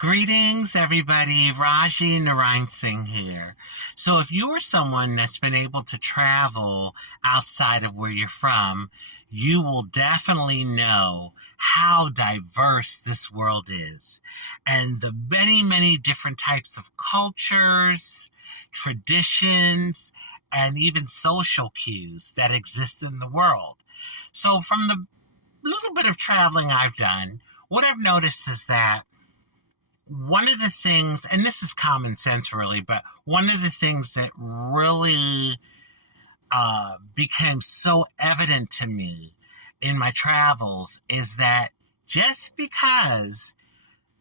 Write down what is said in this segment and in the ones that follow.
Greetings, everybody. Rajee Narinesingh here. So if you are someone that's been able to travel outside of where you're from, you will definitely know how diverse this world is and the many, many different types of cultures, traditions, and even social cues that exist in the world. So from the little bit of traveling I've done, what I've noticed is that one of the things, and this is common sense really, but one of the things that really became so evident to me in my travels is that just because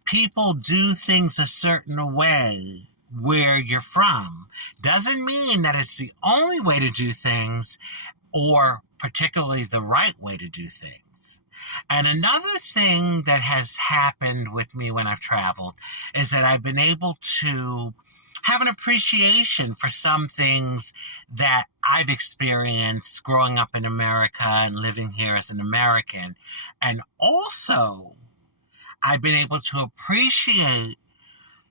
people do things a certain way where you're from doesn't mean that it's the only way to do things or particularly the right way to do things. And another thing that has happened with me when I've traveled is that I've been able to have an appreciation for some things that I've experienced growing up in America and living here as an American. And also, I've been able to appreciate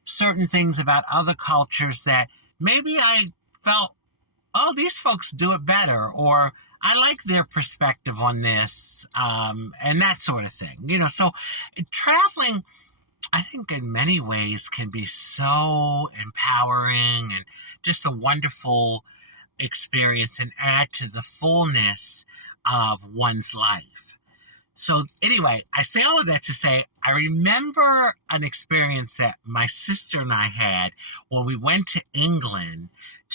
certain things about other cultures that maybe I felt, oh, these folks do it better, or I like their perspective on this, and that sort of thing. So traveling, I think in many ways can be so empowering and just a wonderful experience and add to the fullness of one's life. So anyway, I say all of that to say, I remember an experience that my sister and I had when we went to England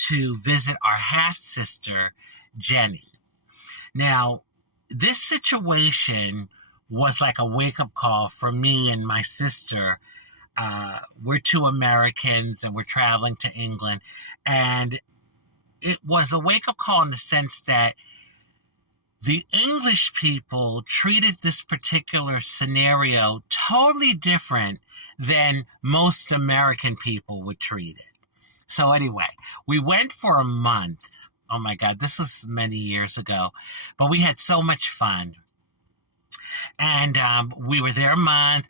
to visit our half-sister, Jenny. Now, this situation was like a wake-up call for me and my sister. We're two Americans and we're traveling to England. And it was a wake-up call in the sense that the English people treated this particular scenario totally different than most American people would treat it. So anyway, we went for a month. Oh my God, this was many years ago, but we had so much fun. And we were there a month.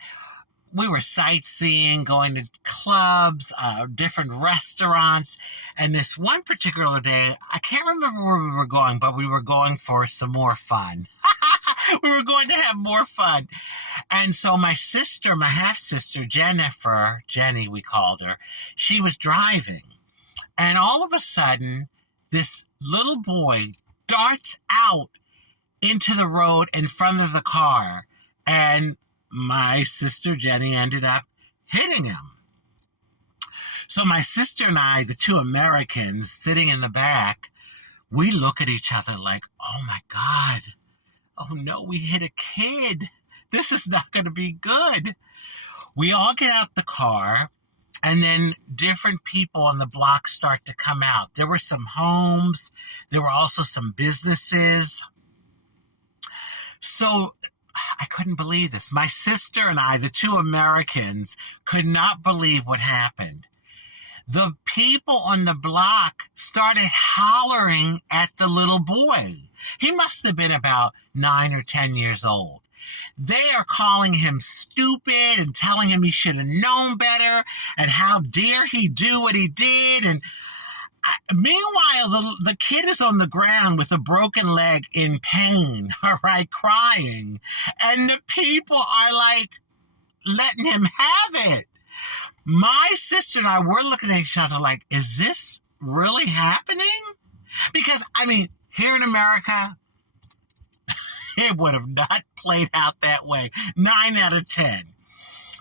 We were sightseeing, going to clubs, different restaurants. And this one particular day, I can't remember where we were going, but we were going for some more fun. We were going to have more fun. And so my sister, my half-sister, Jenny, we called her, she was driving. And all of a sudden, this little boy darts out into the road in front of the car. And my sister Jenny ended up hitting him. So my sister and I, the two Americans sitting in the back, we look at each other like, oh my God, oh no, we hit a kid. This is not going to be good. We all get out the car, and then different people on the block start to come out. There were some homes. There were also some businesses. So I couldn't believe this. My sister and I, the two Americans, could not believe what happened. The people on the block started hollering at the little boy. He must have been about 9 or 10 years old. They are calling him stupid and telling him he should have known better and how dare he do what he did. And meanwhile, the kid is on the ground with a broken leg in pain, all right, crying. And the people are like letting him have it. My sister and I were looking at each other like, is this really happening? Because, here in America, it would have not played out that way. 9 out of 10.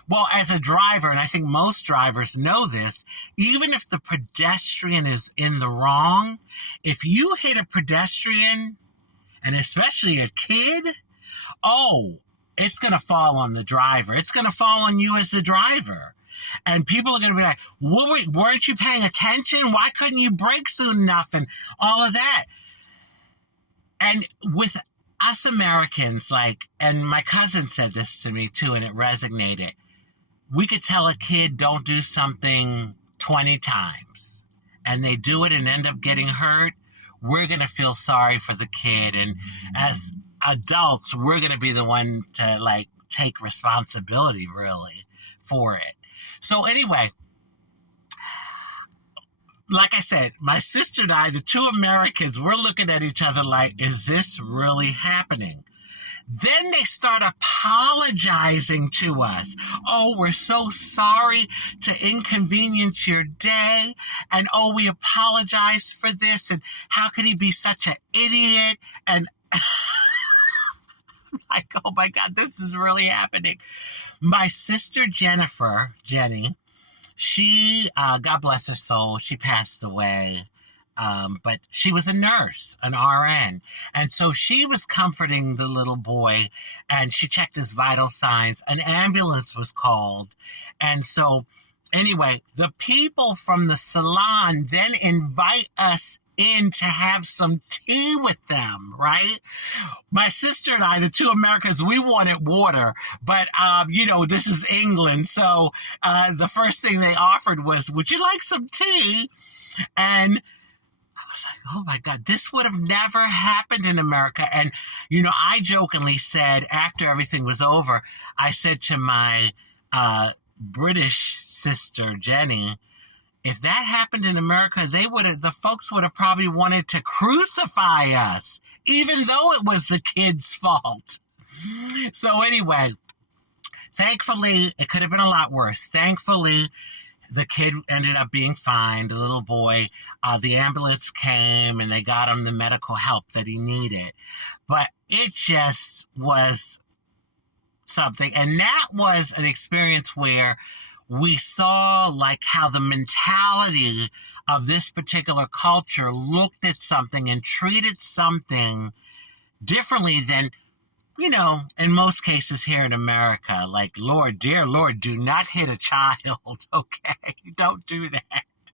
Well, as a driver, and I think most drivers know this, even if the pedestrian is in the wrong, if you hit a pedestrian, and especially a kid, it's going to fall on the driver. It's going to fall on you as the driver. And people are going to be like, weren't you paying attention? Why couldn't you brake soon enough? And all of that. And with us Americans, and my cousin said this to me too, and it resonated. We could tell a kid don't do something 20 times and they do it and end up getting hurt. We're going to feel sorry for the kid. And as adults, we're going to be the one to take responsibility really for it. So anyway, like I said, my sister and I, the two Americans, we're looking at each other like, is this really happening? Then they start apologizing to us. Oh, we're so sorry to inconvenience your day. And oh, we apologize for this. And how could he be such an idiot? And like, oh my God, this is really happening. My sister Jenny, she, God bless her soul, she passed away. But she was a nurse, an RN. And so she was comforting the little boy and she checked his vital signs. An ambulance was called. And so anyway, the people from the salon then invite us in to have some tea with them, right? My sister and I, the two Americans, we wanted water, but, this is England. So the first thing they offered was, would you like some tea? And I was like, oh my God, this would have never happened in America. And, I jokingly said after everything was over, I said to my British sister, Jenny, if that happened in America, the folks would have probably wanted to crucify us, even though it was the kid's fault. So anyway, thankfully, it could have been a lot worse. Thankfully, the kid ended up being fine, the little boy. The ambulance came and they got him the medical help that he needed. But it just was something. And that was an experience where we saw like how the mentality of this particular culture looked at something and treated something differently than, in most cases here in America. Like, Lord, dear Lord, do not hit a child, okay? Don't do that.